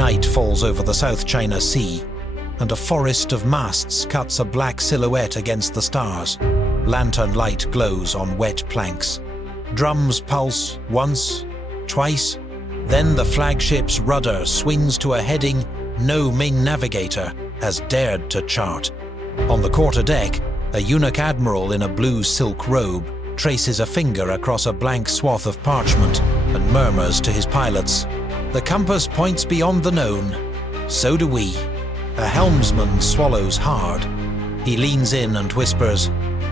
Night falls over the South China Sea, and a forest of masts cuts a black silhouette against the stars. Lantern light glows on wet planks. Drums pulse once, twice, then the flagship's rudder swings to a heading no Ming navigator has dared to chart. On the quarterdeck, a eunuch admiral in a blue silk robe traces a finger across a blank swath of parchment and murmurs to his pilots, "The compass points beyond the known. So do we." A helmsman swallows hard. He leans in and whispers,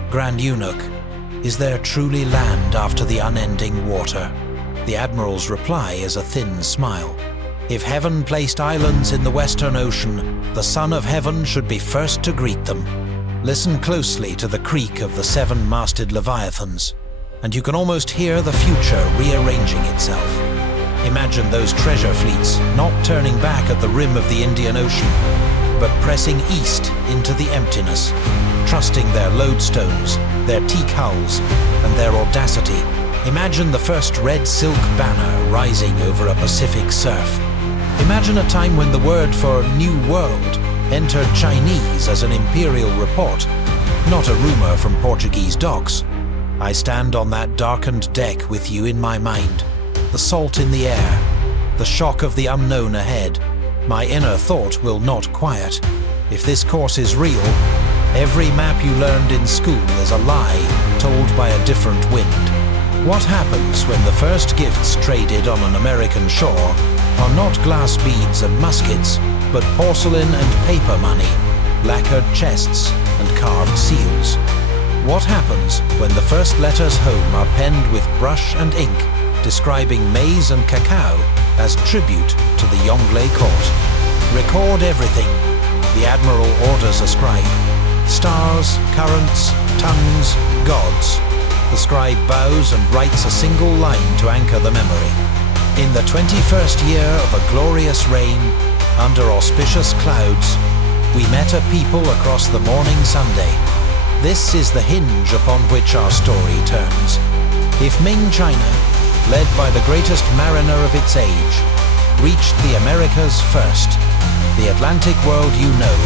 "Grand Eunuch, is there truly land after the unending water?" The admiral's reply is a thin smile. "If heaven placed islands in the Western Ocean, the Son of Heaven should be first to greet them." Listen closely to the creak of the seven-masted leviathans, and you can almost hear the future rearranging itself. Imagine those treasure fleets not turning back at the rim of the Indian Ocean, but pressing east into the emptiness, trusting their lodestones, their teak hulls, and their audacity. Imagine the first red silk banner rising over a Pacific surf. Imagine a time when the word for New World entered Chinese as an imperial report, not a rumor from Portuguese docks. I stand on that darkened deck with you in my mind, the salt in the air, the shock of the unknown ahead. My inner thought will not quiet. If this course is real, every map you learned in school is a lie told by a different wind. What happens when the first gifts traded on an American shore are not glass beads and muskets, but porcelain and paper money, lacquered chests and carved seals? What happens when the first letters home are penned with brush and ink, describing maize and cacao as tribute to the Yongle court? Record everything, the admiral orders a scribe. Stars, currents, tongues, gods. The scribe bows and writes a single line to anchor the memory. In the 21st year of a glorious reign, under auspicious clouds, we met a people across the morning Sunday. This is the hinge upon which our story turns. If Ming China, led by the greatest mariner of its age, reached the Americas first, the Atlantic world you know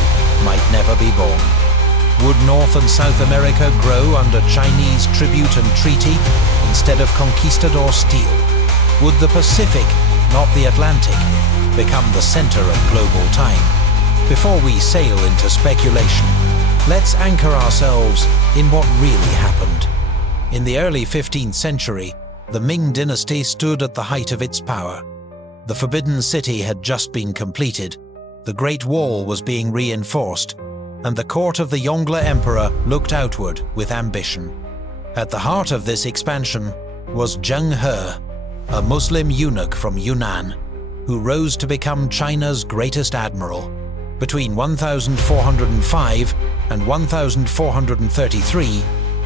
might never be born. Would North and South America grow under Chinese tribute and treaty instead of conquistador steel? Would the Pacific, not the Atlantic, become the center of global time? Before we sail into speculation, let's anchor ourselves in what really happened. In the early 15th century, the Ming dynasty stood at the height of its power. The Forbidden City had just been completed, the Great Wall was being reinforced, and the court of the Yongle Emperor looked outward with ambition. At the heart of this expansion was Zheng He, a Muslim eunuch from Yunnan, who rose to become China's greatest admiral. Between 1405 and 1433,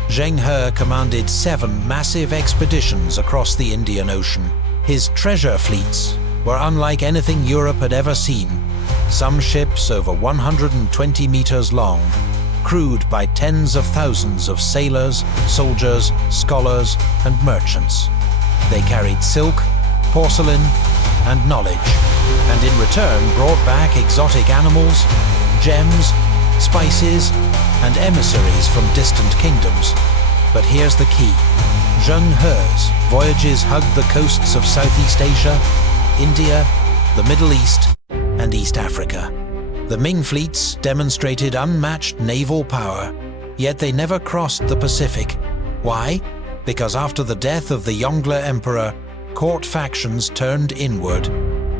Zheng He commanded 7 massive expeditions across the Indian Ocean. His treasure fleets were unlike anything Europe had ever seen. Some ships over 120 meters long, crewed by tens of thousands of sailors, soldiers, scholars, and merchants. They carried silk, porcelain, and knowledge, and in return brought back exotic animals, gems, spices, and emissaries from distant kingdoms. But here's the key. Zheng He's voyages hugged the coasts of Southeast Asia, India, the Middle East, and East Africa. The Ming fleets demonstrated unmatched naval power, yet they never crossed the Pacific. Why? Because after the death of the Yongle Emperor, court factions turned inward.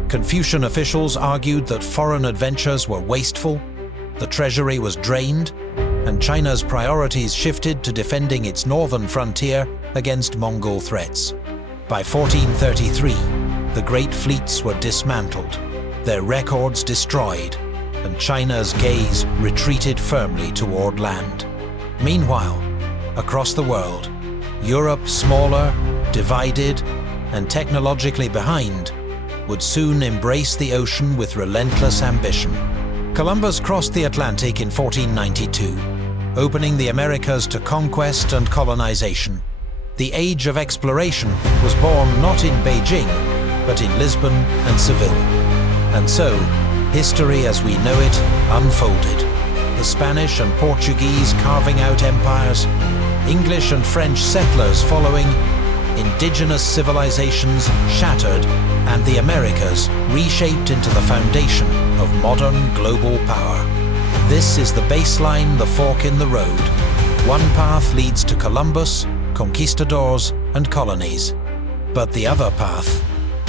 Confucian officials argued that foreign adventures were wasteful, the treasury was drained, and China's priorities shifted to defending its northern frontier against Mongol threats. By 1433, the great fleets were dismantled, their records destroyed, and China's gaze retreated firmly toward land. Meanwhile, across the world, Europe, smaller, divided, and technologically behind, would soon embrace the ocean with relentless ambition. Columbus crossed the Atlantic in 1492, opening the Americas to conquest and colonization. The age of exploration was born not in Beijing, but in Lisbon and Seville. And so, history as we know it unfolded. The Spanish and Portuguese carving out empires, English and French settlers following, indigenous civilizations shattered, and the Americas reshaped into the foundation of modern global power. This is the baseline, the fork in the road. One path leads to Columbus, conquistadors, and colonies. But the other path,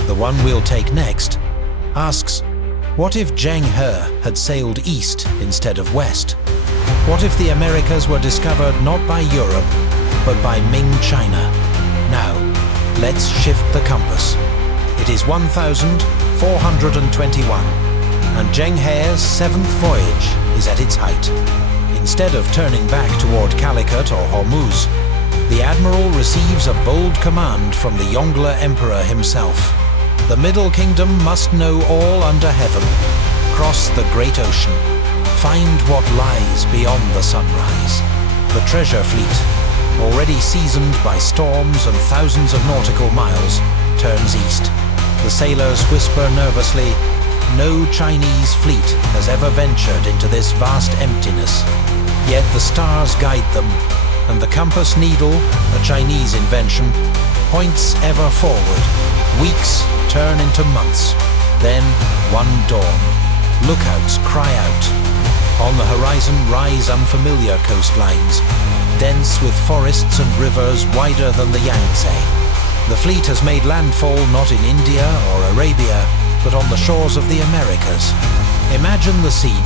the one we'll take next, asks, what if Zheng He had sailed east instead of west? What if the Americas were discovered not by Europe, but by Ming China? Now, let's shift the compass. It is 1421, and Zheng He's 7th voyage is at its height. Instead of turning back toward Calicut or Hormuz, the Admiral receives a bold command from the Yongle Emperor himself. The Middle Kingdom must know all under heaven. Cross the great ocean. Find what lies beyond the sunrise. The treasure fleet, already seasoned by storms and thousands of nautical miles, turns east. The sailors whisper nervously, no Chinese fleet has ever ventured into this vast emptiness. Yet the stars guide them, and the compass needle, a Chinese invention, points ever forward. Weeks turn into months, then one dawn. Lookouts cry out. On the horizon rise unfamiliar coastlines, dense with forests and rivers wider than the Yangtze. The fleet has made landfall not in India or Arabia, but on the shores of the Americas. Imagine the scene.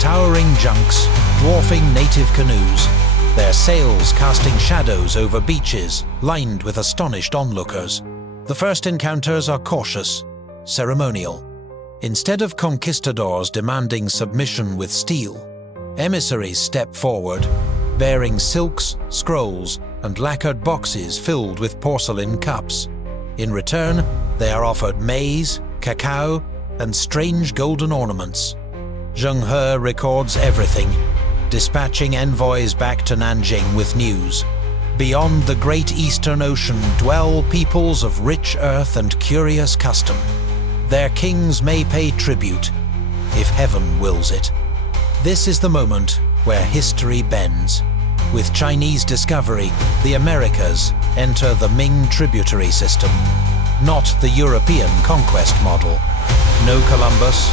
Towering junks, dwarfing native canoes, their sails casting shadows over beaches lined with astonished onlookers. The first encounters are cautious, ceremonial. Instead of conquistadors demanding submission with steel, emissaries step forward, bearing silks, scrolls, and lacquered boxes filled with porcelain cups. In return, they are offered maize, cacao, and strange golden ornaments. Zheng He records everything, dispatching envoys back to Nanjing with news. Beyond the great Eastern Ocean dwell peoples of rich earth and curious custom. Their kings may pay tribute, if heaven wills it. This is the moment where history bends. With Chinese discovery, the Americas enter the Ming tributary system, not the European conquest model. No Columbus,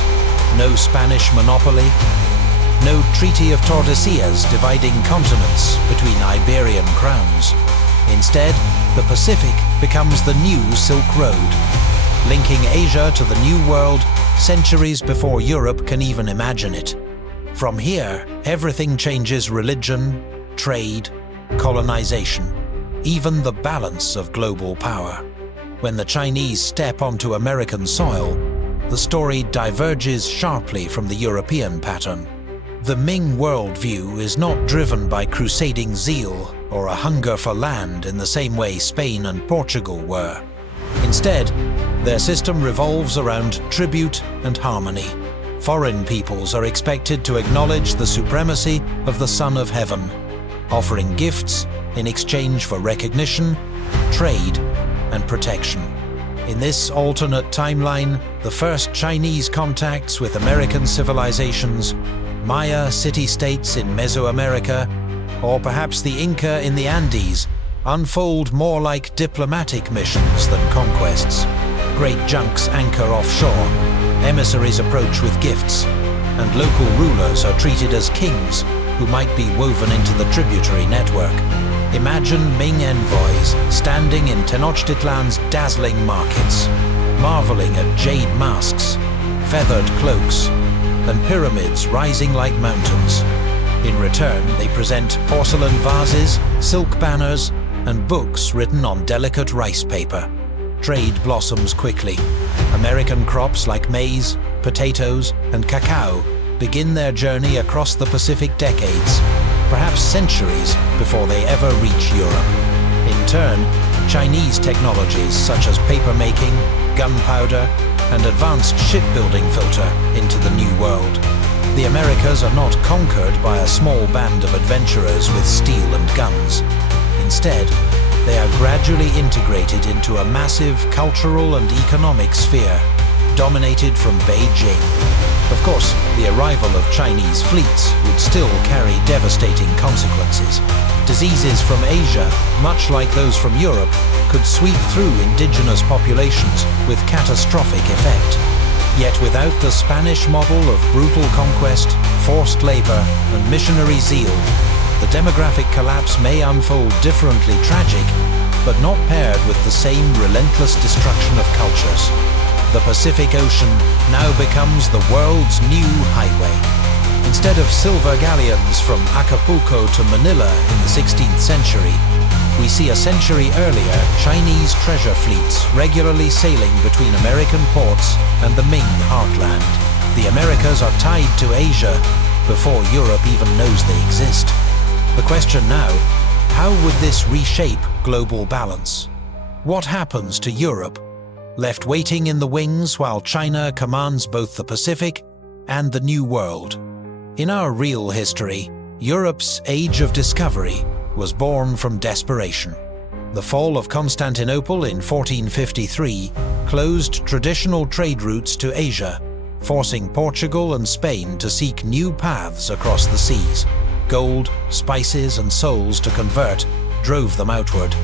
no Spanish monopoly, no Treaty of Tordesillas dividing continents between Iberian crowns. Instead, the Pacific becomes the new Silk Road, linking Asia to the New World centuries before Europe can even imagine it. From here, everything changes: religion, trade, colonization, even the balance of global power. When the Chinese step onto American soil, the story diverges sharply from the European pattern. The Ming worldview is not driven by crusading zeal or a hunger for land in the same way Spain and Portugal were. Instead, their system revolves around tribute and harmony. Foreign peoples are expected to acknowledge the supremacy of the Son of Heaven, offering gifts in exchange for recognition, trade, and protection. In this alternate timeline, the first Chinese contacts with American civilizations, Maya city-states in Mesoamerica, or perhaps the Inca in the Andes, unfold more like diplomatic missions than conquests. Great junks anchor offshore, emissaries approach with gifts, and local rulers are treated as kings who might be woven into the tributary network. Imagine Ming envoys standing in Tenochtitlan's dazzling markets, marveling at jade masks, feathered cloaks, and pyramids rising like mountains. In return, they present porcelain vases, silk banners, and books written on delicate rice paper. Trade blossoms quickly. American crops like maize, potatoes, and cacao begin their journey across the Pacific decades, perhaps centuries before they ever reach Europe. In turn, Chinese technologies such as paper-making, gunpowder, and advanced shipbuilding filter into the New World. The Americas are not conquered by a small band of adventurers with steel and guns. Instead, they are gradually integrated into a massive cultural and economic sphere. dominated from Beijing. Of course, the arrival of Chinese fleets would still carry devastating consequences. Diseases from Asia, much like those from Europe, could sweep through indigenous populations with catastrophic effect. Yet without the Spanish model of brutal conquest, forced labor, and missionary zeal, the demographic collapse may unfold differently tragic, but not paired with the same relentless destruction of cultures. The Pacific Ocean now becomes the world's new highway. Instead of silver galleons from Acapulco to Manila in the 16th century, we see a century earlier Chinese treasure fleets regularly sailing between American ports and the Ming heartland. The Americas are tied to Asia before Europe even knows they exist. The question now, how would this reshape global balance? What happens to Europe, left waiting in the wings while China commands both the Pacific and the New World? In our real history, Europe's Age of Discovery was born from desperation. The fall of Constantinople in 1453 closed traditional trade routes to Asia, forcing Portugal and Spain to seek new paths across the seas. Gold, spices, and souls to convert drove them outward.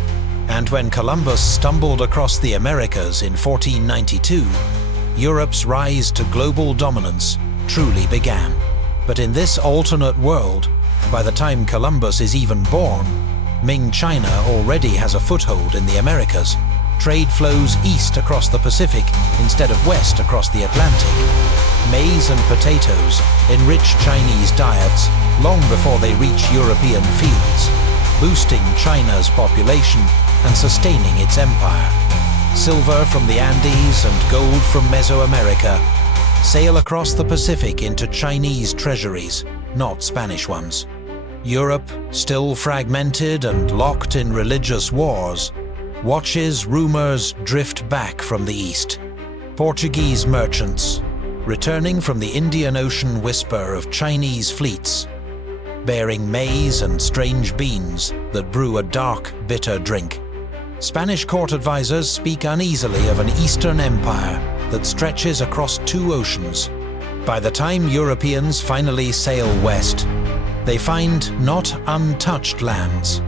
And when Columbus stumbled across the Americas in 1492, Europe's rise to global dominance truly began. But in this alternate world, by the time Columbus is even born, Ming China already has a foothold in the Americas. Trade flows east across the Pacific instead of west across the Atlantic. Maize and potatoes enrich Chinese diets long before they reach European fields, boosting China's population and sustaining its empire. Silver from the Andes and gold from Mesoamerica sail across the Pacific into Chinese treasuries, not Spanish ones. Europe, still fragmented and locked in religious wars, watches rumors drift back from the east. Portuguese merchants, returning from the Indian Ocean whisper of Chinese fleets, bearing maize and strange beans that brew a dark, bitter drink. Spanish court advisors speak uneasily of an Eastern Empire that stretches across 2 oceans. By the time Europeans finally sail west, they find not untouched lands,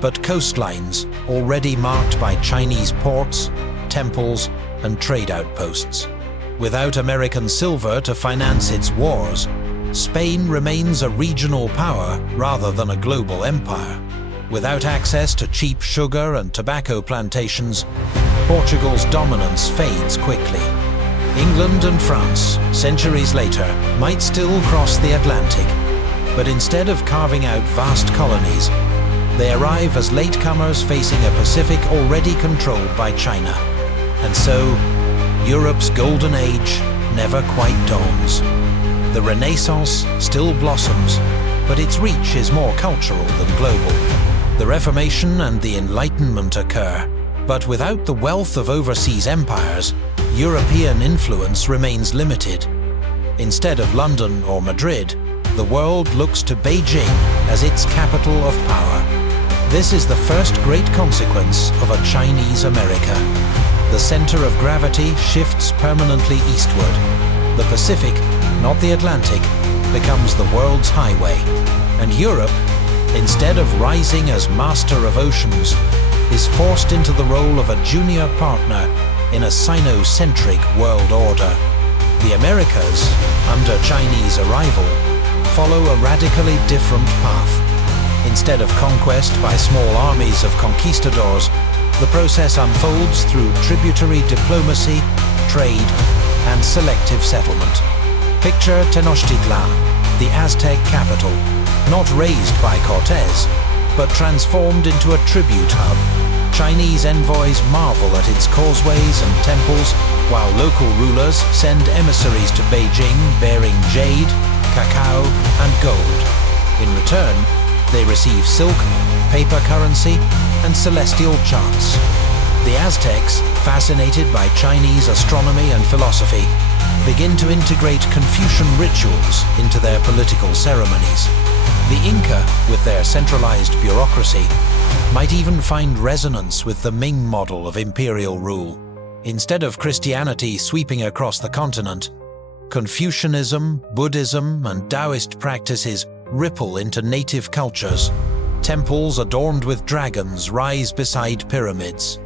but coastlines already marked by Chinese ports, temples, and trade outposts. Without American silver to finance its wars, Spain remains a regional power rather than a global empire. Without access to cheap sugar and tobacco plantations, Portugal's dominance fades quickly. England and France, centuries later, might still cross the Atlantic, but instead of carving out vast colonies, they arrive as latecomers facing a Pacific already controlled by China. And so, Europe's golden age never quite dawns. The Renaissance still blossoms, but its reach is more cultural than global. The Reformation and the Enlightenment occur, but without the wealth of overseas empires, European influence remains limited. Instead of London or Madrid, the world looks to Beijing as its capital of power. This is the first great consequence of a Chinese America. The center of gravity shifts permanently eastward. The Pacific, not the Atlantic, becomes the world's highway. And Europe, instead of rising as master of oceans, is forced into the role of a junior partner in a Sino-centric world order. The Americas, under Chinese arrival, follow a radically different path. Instead of conquest by small armies of conquistadors, the process unfolds through tributary diplomacy, trade, and selective settlement. Picture Tenochtitlan, the Aztec capital, not razed by Cortés, but transformed into a tribute hub. Chinese envoys marvel at its causeways and temples, while local rulers send emissaries to Beijing bearing jade, cacao, and gold. In return, they receive silk, paper currency, and celestial charts. The Aztecs, fascinated by Chinese astronomy and philosophy, begin to integrate Confucian rituals into their political ceremonies. The Inca, with their centralized bureaucracy, might even find resonance with the Ming model of imperial rule. Instead of Christianity sweeping across the continent, Confucianism, Buddhism, and Taoist practices ripple into native cultures. Temples adorned with dragons rise beside pyramids.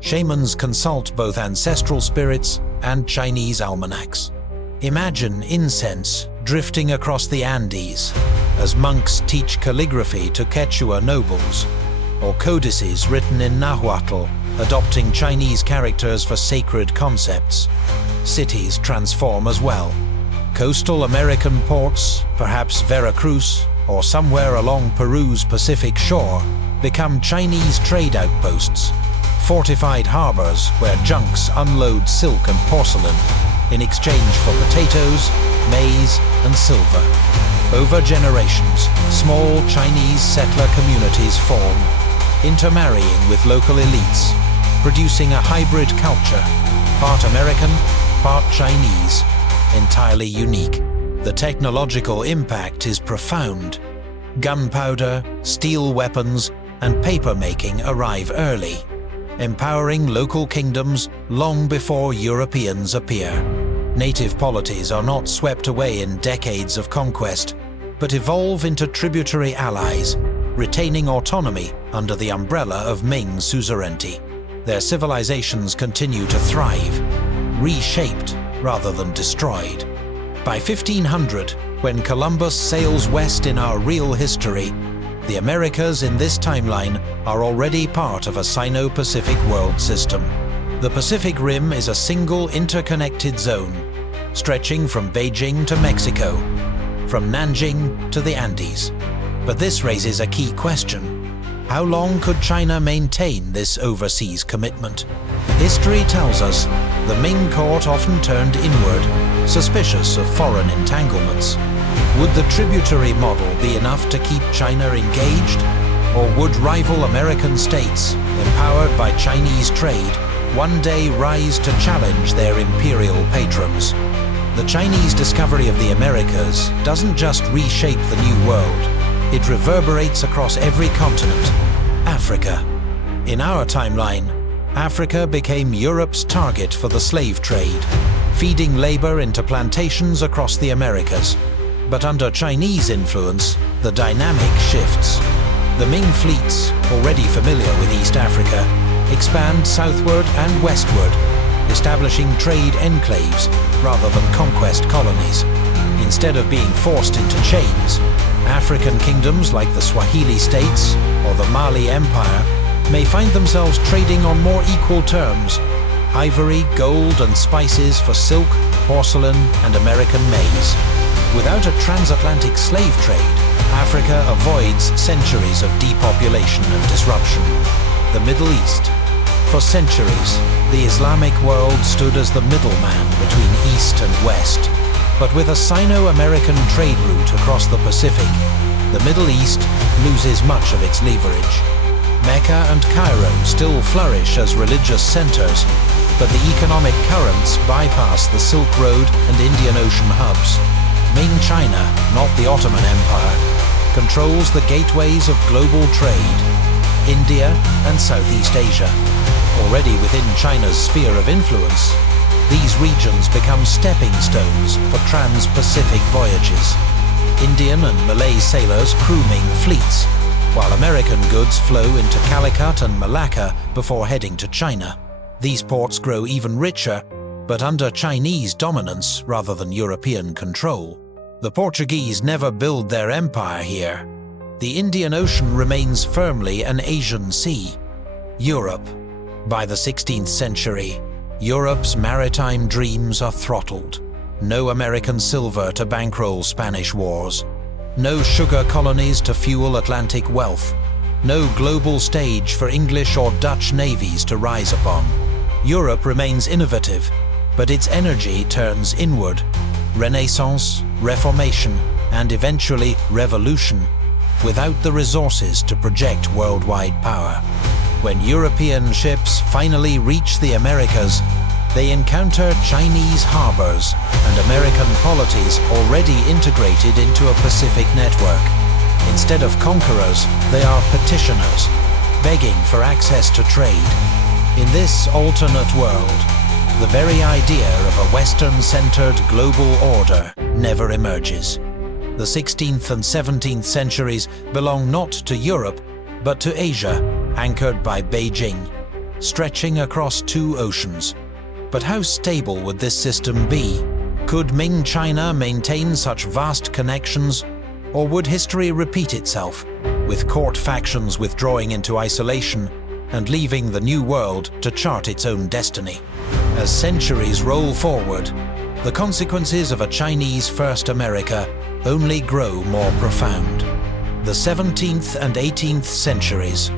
Shamans consult both ancestral spirits and Chinese almanacs. Imagine incense drifting across the Andes as monks teach calligraphy to Quechua nobles, or codices written in Nahuatl adopting Chinese characters for sacred concepts. Cities transform as well. Coastal American ports, perhaps Veracruz, or somewhere along Peru's Pacific shore, become Chinese trade outposts, fortified harbors where junks unload silk and porcelain in exchange for potatoes, maize, and silver. Over generations, small Chinese settler communities form, intermarrying with local elites, producing a hybrid culture, part American, part Chinese, entirely unique. The technological impact is profound. Gunpowder, steel weapons, and papermaking arrive early, empowering local kingdoms long before Europeans appear. Native polities are not swept away in decades of conquest, but evolve into tributary allies, retaining autonomy under the umbrella of Ming suzerainty. Their civilizations continue to thrive, reshaped rather than destroyed. By 1500, when Columbus sails west in our real history, the Americas in this timeline are already part of a Sino-Pacific world system. The Pacific Rim is a single interconnected zone, stretching from Beijing to Mexico, from Nanjing to the Andes. But this raises a key question. How long could China maintain this overseas commitment? History tells us the Ming court often turned inward, suspicious of foreign entanglements. Would the tributary model be enough to keep China engaged? Or would rival American states, empowered by Chinese trade, one day rise to challenge their imperial patrons? The Chinese discovery of the Americas doesn't just reshape the New World, it reverberates across every continent. Africa. In our timeline, Africa became Europe's target for the slave trade, feeding labor into plantations across the Americas. But under Chinese influence, the dynamic shifts. The Ming fleets, already familiar with East Africa, expand southward and westward, establishing trade enclaves rather than conquest colonies. Instead of being forced into chains, African kingdoms like the Swahili states or the Mali Empire may find themselves trading on more equal terms: ivory, gold, and spices for silk, porcelain, and American maize. Without a transatlantic slave trade, Africa avoids centuries of depopulation and disruption. The Middle East. For centuries, the Islamic world stood as the middleman between East and West. But with a Sino-American trade route across the Pacific, the Middle East loses much of its leverage. Mecca and Cairo still flourish as religious centers, but the economic currents bypass the Silk Road and Indian Ocean hubs. Ming China, not the Ottoman Empire, controls the gateways of global trade: India and Southeast Asia. Already within China's sphere of influence, these regions become stepping stones for trans-Pacific voyages. Indian and Malay sailors crew Ming fleets, while American goods flow into Calicut and Malacca before heading to China. These ports grow even richer, but under Chinese dominance rather than European control. The Portuguese never build their empire here. The Indian Ocean remains firmly an Asian sea. Europe. By the 16th century, Europe's maritime dreams are throttled. No American silver to bankroll Spanish wars. No sugar colonies to fuel Atlantic wealth. No global stage for English or Dutch navies to rise upon. Europe remains innovative, but its energy turns inward. Renaissance, Reformation, and eventually revolution, without the resources to project worldwide power. When European ships finally reach the Americas, they encounter Chinese harbors and American polities already integrated into a Pacific network. Instead of conquerors, they are petitioners, begging for access to trade. In this alternate world, the very idea of a Western-centered global order never emerges. The 16th and 17th centuries belong not to Europe, but to Asia, anchored by Beijing, stretching across 2 oceans. But how stable would this system be? Could Ming China maintain such vast connections, or would history repeat itself, with court factions withdrawing into isolation and leaving the New World to chart its own destiny? As centuries roll forward, the consequences of a Chinese First America only grow more profound. The 17th and 18th centuries.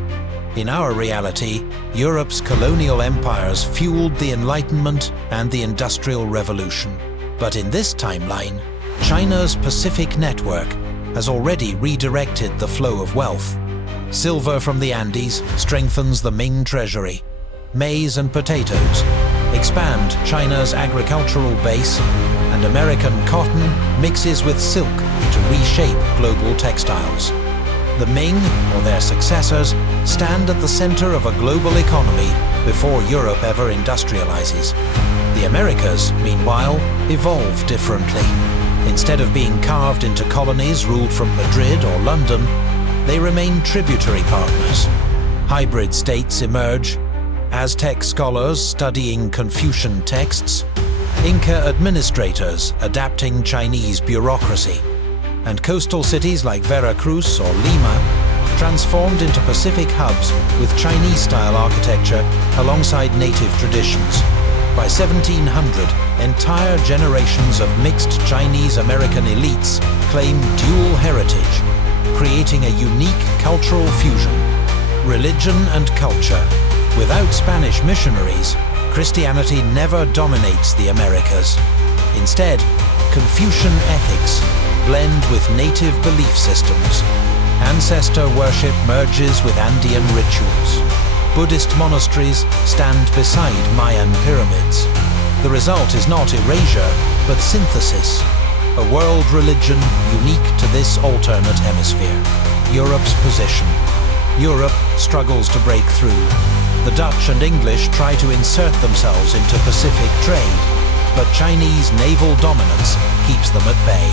In our reality, Europe's colonial empires fueled the Enlightenment and the Industrial Revolution. But in this timeline, China's Pacific network has already redirected the flow of wealth. Silver from the Andes strengthens the Ming treasury. Maize and potatoes expand China's agricultural base, and American cotton mixes with silk to reshape global textiles. The Ming, or their successors, stand at the center of a global economy before Europe ever industrializes. The Americas, meanwhile, evolve differently. Instead of being carved into colonies ruled from Madrid or London, they remain tributary partners. Hybrid states emerge, Aztec scholars studying Confucian texts, Inca administrators adapting Chinese bureaucracy, and coastal cities like Veracruz or Lima transformed into Pacific hubs with Chinese-style architecture alongside native traditions. By 1700, entire generations of mixed Chinese-American elites claim dual heritage, creating a unique cultural fusion. Religion and culture. Without Spanish missionaries, Christianity never dominates the Americas. Instead, Confucian ethics blend with native belief systems. Ancestor worship merges with Andean rituals. Buddhist monasteries stand beside Mayan pyramids. The result is not erasure, but synthesis. A world religion unique to this alternate hemisphere. Europe's position. Europe struggles to break through. The Dutch and English try to insert themselves into Pacific trade, but Chinese naval dominance keeps them at bay.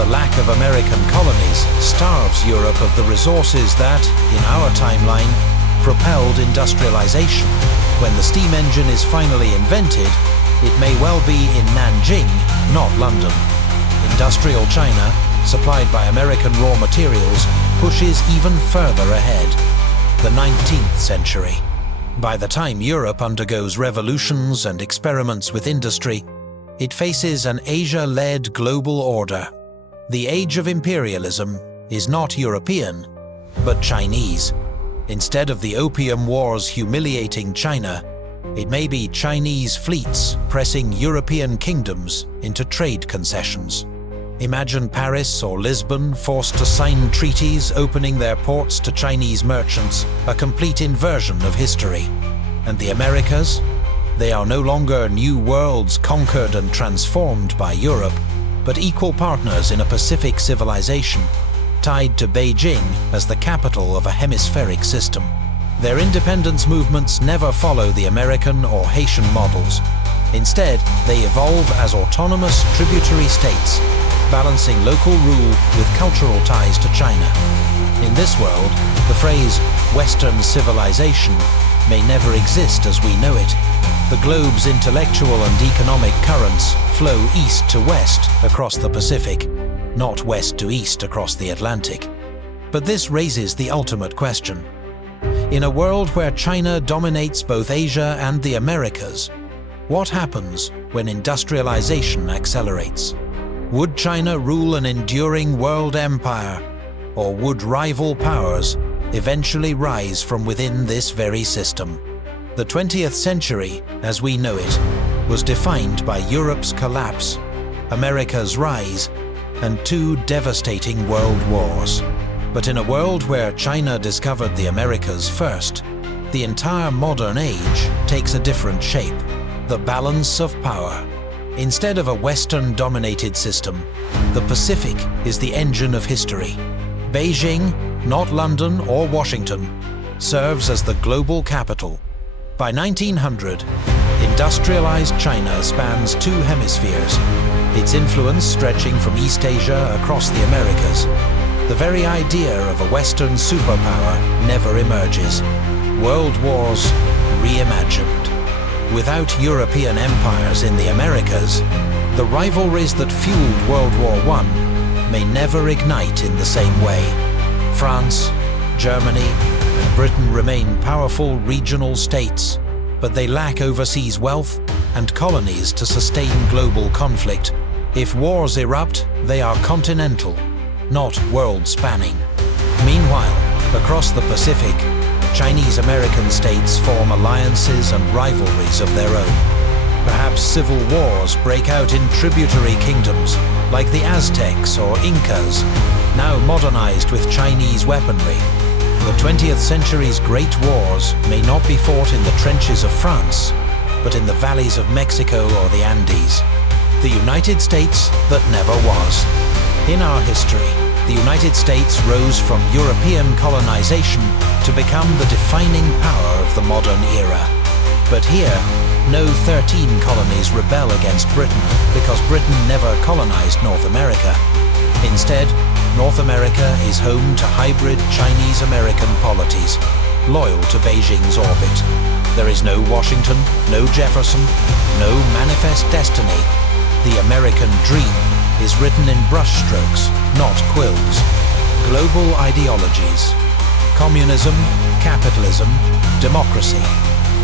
The lack of American colonies starves Europe of the resources that, in our timeline, propelled industrialization. When the steam engine is finally invented, it may well be in Nanjing, not London. Industrial China, supplied by American raw materials, pushes even further ahead. The 19th century. By the time Europe undergoes revolutions and experiments with industry, it faces an Asia-led global order. The age of imperialism is not European, but Chinese. Instead of the Opium Wars humiliating China, it may be Chinese fleets pressing European kingdoms into trade concessions. Imagine Paris or Lisbon forced to sign treaties opening their ports to Chinese merchants, a complete inversion of history. And the Americas? They are no longer new worlds conquered and transformed by Europe, but equal partners in a Pacific civilization, tied to Beijing as the capital of a hemispheric system. Their independence movements never follow the American or Haitian models. Instead, they evolve as autonomous tributary states, balancing local rule with cultural ties to China. In this world, the phrase Western civilization may never exist as we know it. The globe's intellectual and economic currents flow east to west across the Pacific, not west to east across the Atlantic. But this raises the ultimate question. In a world where China dominates both Asia and the Americas, what happens when industrialization accelerates? Would China rule an enduring world empire, or would rival powers eventually rise from within this very system? The 20th century, as we know it, was defined by Europe's collapse, America's rise, and 2 devastating world wars. But in a world where China discovered the Americas first, the entire modern age takes a different shape: the balance of power. Instead of a Western-dominated system, the Pacific is the engine of history. Beijing, not London or Washington, serves as the global capital. By 1900, Industrialized China spans two hemispheres, its influence stretching from East Asia across the Americas. The very idea of a Western superpower never emerges. World wars reimagined. Without European empires in the Americas, the rivalries that fueled World War I may never ignite in the same way. France, Germany, and Britain remain powerful regional states, but they lack overseas wealth and colonies to sustain global conflict. If wars erupt, they are continental, not world-spanning. Meanwhile, across the Pacific, Chinese-American states form alliances and rivalries of their own. Perhaps civil wars break out in tributary kingdoms, like the Aztecs or Incas, now modernized with Chinese weaponry. The 20th century's great wars may not be fought in the trenches of France, but in the valleys of Mexico or the Andes. The United States that never was. In our history, the United States rose from European colonization to become the defining power of the modern era. But here, no 13 colonies rebel against Britain because Britain never colonized North America. Instead, North America is home to hybrid Chinese-American polities, loyal to Beijing's orbit. There is no Washington, no Jefferson, no manifest destiny. The American dream is written in brushstrokes, not quills. Global ideologies, communism, capitalism, democracy,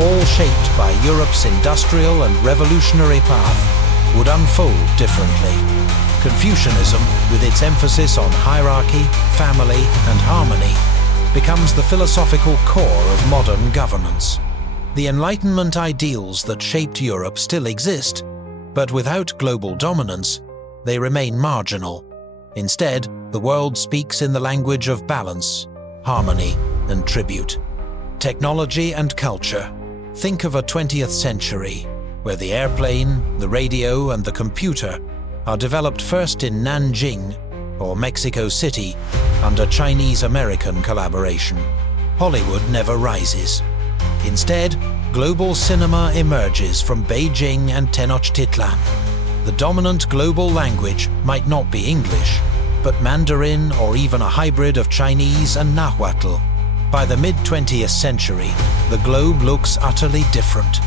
all shaped by Europe's industrial and revolutionary path, would unfold differently. Confucianism, with its emphasis on hierarchy, family, and harmony, becomes the philosophical core of modern governance. The Enlightenment ideals that shaped Europe still exist, but without global dominance, they remain marginal. Instead, the world speaks in the language of balance, harmony, and tribute. Technology and culture. Think of a 20th century, where the airplane, the radio, and the computer are developed first in Nanjing or Mexico City under Chinese-American collaboration. Hollywood never rises. Instead, global cinema emerges from Beijing and Tenochtitlan. The dominant global language might not be English, but Mandarin or even a hybrid of Chinese and Nahuatl. By the mid-20th century, the globe looks utterly different.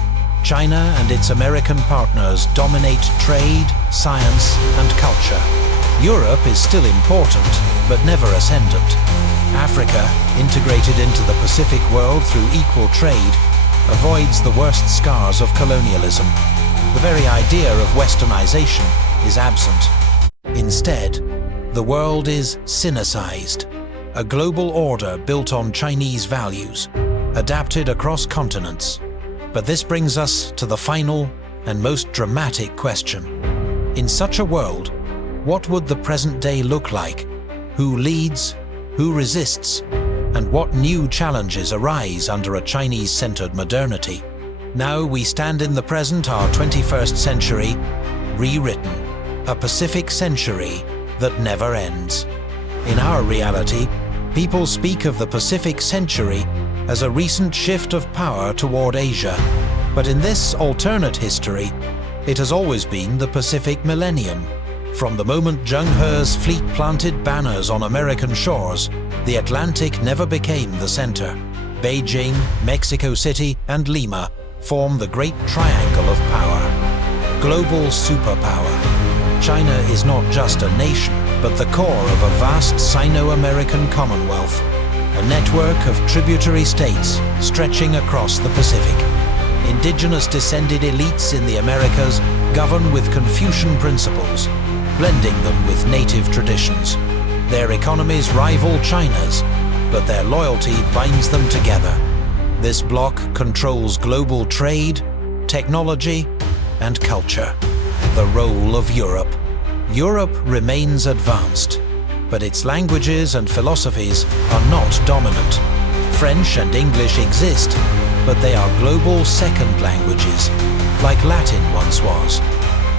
China and its American partners dominate trade, science, and culture. Europe is still important, but never ascendant. Africa, integrated into the Pacific world through equal trade, avoids the worst scars of colonialism. The very idea of westernization is absent. Instead, the world is Sinicized, a global order built on Chinese values, adapted across continents. But this brings us to the final and most dramatic question. In such a world, what would the present day look like? Who leads? Who resists? And what new challenges arise under a Chinese-centered modernity? Now we stand in the present, our 21st century, rewritten, a Pacific century that never ends. In our reality, people speak of the Pacific century as a recent shift of power toward Asia. But in this alternate history, it has always been the Pacific Millennium. From the moment Zheng He's fleet planted banners on American shores, the Atlantic never became the center. Beijing, Mexico City, and Lima form the Great Triangle of Power. Global superpower. China is not just a nation, but the core of a vast Sino-American Commonwealth, a network of tributary states stretching across the Pacific. Indigenous descended elites in the Americas govern with Confucian principles, blending them with native traditions. Their economies rival China's, but their loyalty binds them together. This bloc controls global trade, technology, and culture. The role of Europe. Europe remains advanced, but its languages and philosophies are not dominant. French and English exist, but they are global second languages, like Latin once was.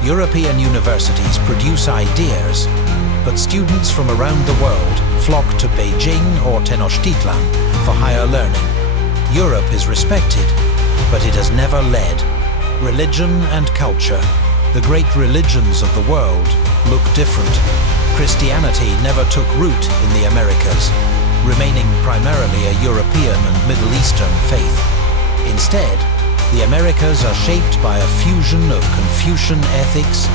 European universities produce ideas, but students from around the world flock to Beijing or Tenochtitlan for higher learning. Europe is respected, but it has never led. Religion and culture. The great religions of the world look different. Christianity never took root in the Americas, remaining primarily a European and Middle Eastern faith. Instead, the Americas are shaped by a fusion of Confucian ethics,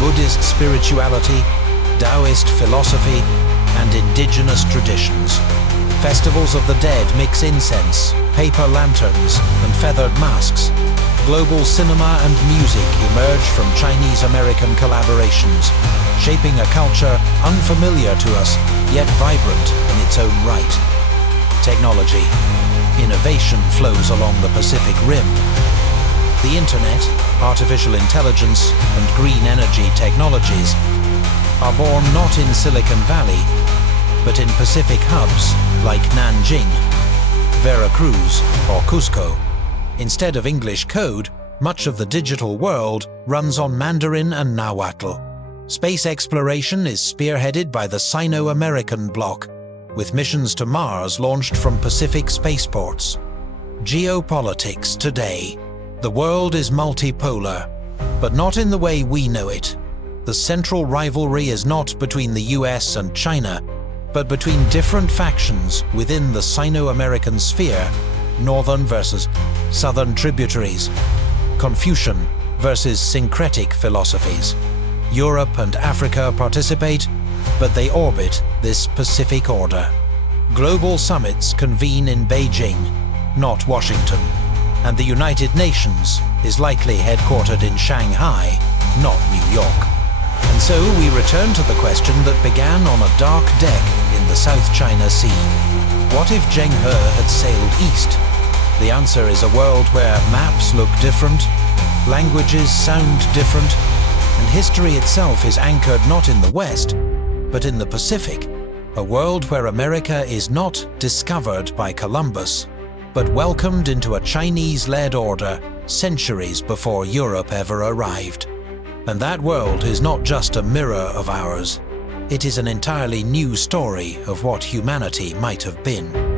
Buddhist spirituality, Taoist philosophy, and indigenous traditions. Festivals of the dead mix incense, paper lanterns, and feathered masks. Global cinema and music emerge from Chinese-American collaborations, shaping a culture unfamiliar to us, yet vibrant in its own right. Technology. Innovation flows along the Pacific Rim. The internet, artificial intelligence, and green energy technologies are born not in Silicon Valley, but in Pacific hubs like Nanjing, Veracruz, or Cusco. Instead of English code, much of the digital world runs on Mandarin and Nahuatl. Space exploration is spearheaded by the Sino-American bloc, with missions to Mars launched from Pacific spaceports. Geopolitics today. The world is multipolar, but not in the way we know it. The central rivalry is not between the US and China, but between different factions within the Sino-American sphere, northern versus southern tributaries, Confucian versus syncretic philosophies. Europe and Africa participate, but they orbit this Pacific order. Global summits convene in Beijing, not Washington, and the United Nations is likely headquartered in Shanghai, not New York. And so we return to the question that began on a dark deck in the South China Sea. What if Zheng He had sailed east? The answer is a world where maps look different, languages sound different, and history itself is anchored not in the West, but in the Pacific. A world where America is not discovered by Columbus, but welcomed into a Chinese-led order centuries before Europe ever arrived. And that world is not just a mirror of ours, it is an entirely new story of what humanity might have been.